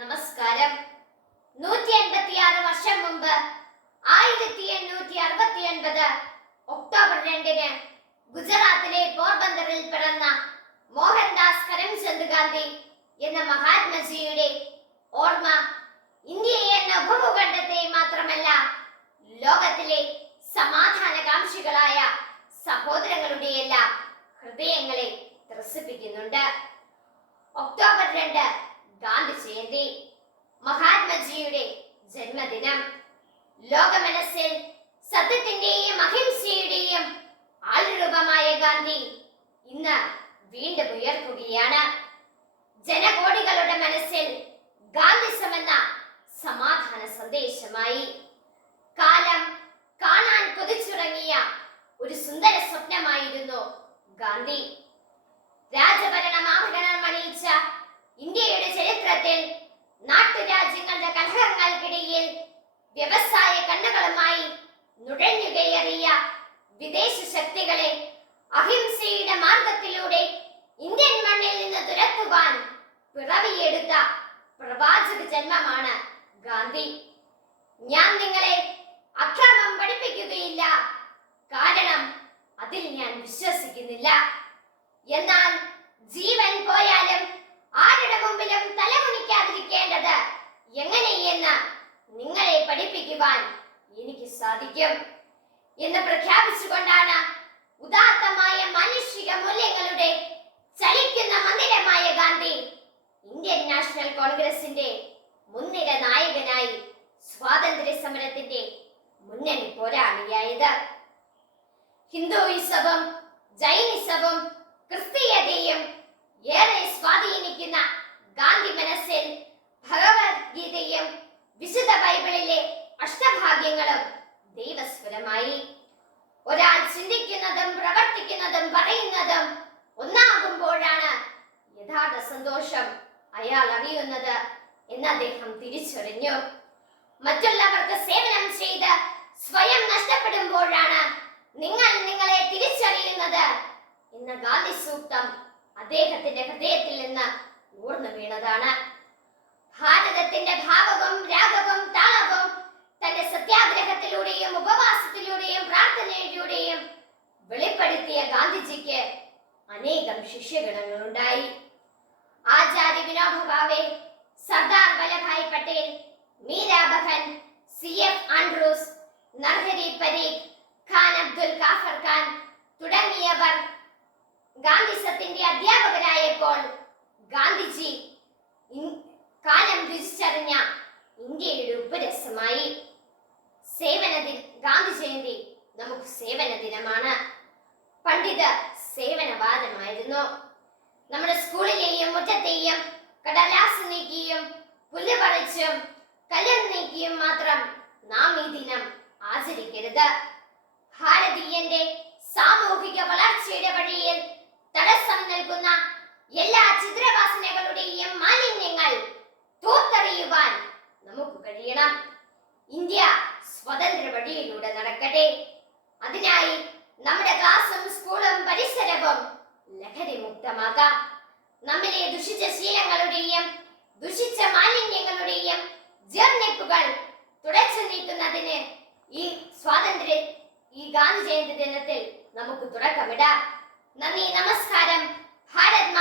നമസ്കാരം. നൂറ്റി എൺപത്തിയാറ് വർഷം മുമ്പ് ആയിരത്തി എണ്ണൂറ്റി അറുപത്തി ഒൻപത് ഒക്ടോബർ രണ്ടിന് ഗുജറാത്തിലെ പോർബന്ദറിൽ പിറന്ന മോഹൻദാസ് കരംചന്ദ് ഗാന്ധി എന്ന മഹാത്മജിയുടെ ഓർമ്മ ഇന്ത്യയെ എന്ന ഉപഭൂഖണ്ഡത്തെ മാത്രമല്ല ലോകത്തിലെ സമാധാനകാംക്ഷികളായ സഹോദരങ്ങളുടെയെല്ലാം ഹൃദയങ്ങളെ ത്രസിപ്പിക്കുന്നുണ്ട്. ഒക്ടോബർ രണ്ട് ഗാന്ധി ജയന്തി മഹാത്മജിയുടെ ജന്മദിനം. ലോകമനസ്സിൽ സത്യത്തിന്റെയും അഹിംസയുടെയും ആൾരൂപമായ ഗാന്ധി ഇന്ന് വീണ്ടും ഉയർത്തുകയാണ്. ജനകോടികളുടെ മനസ്സിൽ ഗാന്ധിസം എന്ന സമാധാന സന്ദേശമായി. കാലം കാണാൻ കൊതിച്ചുറങ്ങിയ ഒരു സുന്ദര സ്വപ്നമായിരുന്നു ഗാന്ധി. രാജഭരണം വ്യവസായ കണ്ണുകളുമായി നുഴഞ്ഞുകയറിയ വിദേശ ശക്തികളെ അഹിംസയുടെ മാർഗത്തിലൂടെ ഇന്ത്യൻ മണ്ണിൽ നിന്ന് തുരത്തുവാൻ പിറവിയെടുത്ത പ്രവാചക ജന്മമാണ് ഗാന്ധി. ഞാൻ നിങ്ങളെ സാധിക്കും എന്ന് പ്രഖ്യാപിച്ചുകൊണ്ടാണ് ഉദാത്തമായ മാനുഷിക മൂല്യങ്ങളുടെ ചലിക്കുന്ന മന്ദിരമായ ഗാന്ധി ഇന്ത്യൻ നാഷണൽ കോൺഗ്രസിന്റെ മുൻനിര നായകനായി സ്വാതന്ത്ര്യ സമരത്തിന്റെ മുന്നണി പോരാളിയായത്. ഹിന്ദുയിസവും ജൈനിസവും ക്രിസ്തീയതയും ഏറെ സ്വാധീനിക്കുന്ന ഗാന്ധി മനസ്സിൽ ഭഗവത്ഗീതയും വിശുദ്ധ ബൈബിളിലെ അഷ്ടഭാഗ്യങ്ങളും ദൈവസ്വരമായി ഒരാൾ ചിന്തിക്കുന്നതും പ്രവർത്തിക്കുന്നതും പറയുന്നതും ഒന്നാകുമ്പോഴാണ് യഥാർത്ഥ സന്തോഷം അയാൾ അറിയുന്നത് എന്ന് അദ്ദേഹം തിരിച്ചറിഞ്ഞു. മറ്റുള്ളവർക്ക് സേവനം ചെയ്ത് സ്വയം നഷ്ടപ്പെടുമ്പോഴാണ് നിങ്ങൾ നിങ്ങളെ തിരിച്ചറിയുന്നത് എന്ന ഗാന്ധി സൂക്തം അദ്ദേഹത്തിന്റെ ഹൃദയത്തിൽ നിന്ന് ഊർന്നു വീണതാണ്. ഭാരതത്തിന്റെ ഭാവവും രാഗവും താളവും തന്റെ സത്യാഗ്രഹത്തിലൂടെയും വെളിപ്പെടുത്തിയ ഗാന്ധിജിക്ക് അനേകം ശിഷ്യഗണങ്ങളുണ്ടായി. Acharya Vinoba Bhave Sardar Vallabhbhai Patel Mirabehn C F Andrews Narhari Parikh Khan Abdul Ghaffar Khan തുടങ്ങിയവർ ഗാന്ധിസത്തിന്റെ അധ്യാപകരായപ്പോൾ ഗാന്ധിജി കാലം തിരിച്ചറിഞ്ഞ ഇന്ത്യയുടെ ഉപരസമായി. സേവന ഗാന്ധി ജയന്തി നമുക്ക് സേവന ദിനമാണ് പണ്ഡിത സേവനവാദമായിരുന്നു. നമ്മുടെ സ്കൂളിലെയും മുറ്റത്തെയും കടലാസ് നീക്കിയും പുല്ല് പറിച്ചും കല്ലും നീക്കിയും മാത്രം നാം ഈ ദിനം ആചരിക്കരുത്. ഭാരതീയന്റെ സാമൂഹിക വളർച്ചയുടെ വഴിയിൽ തടസ്സം നൽകുന്ന എല്ലാ ചിത്രവാസനകളുടെയും മാലിന്യങ്ങൾ തൂത്തെറിയുവാൻ നമുക്ക് കഴിയണം. ഇന്ത്യ സ്വതന്ത്ര വഴിയിലൂടെ നടക്കട്ടെ. അതിനായി നമ്മുടെ ക്ലാസ്സും സ്കൂളും പരിസരവും ലഹരി മുക്തമാകാം നമ്മിലെ ദുഷിച്ച ശീലങ്ങളുടെയും ദുഷിച്ച മാലിന്യങ്ങളുടെയും ജീർണിപ്പുകൾ തുടച്ചു നീക്കുന്നതിന് ഈ സ്വാതന്ത്ര്യ ഈ ഗാന്ധി ജയന്തി ദിനത്തിൽ നമുക്ക് തുടക്കമിടാം. നന്ദി നമസ്കാരം. ഭാരത്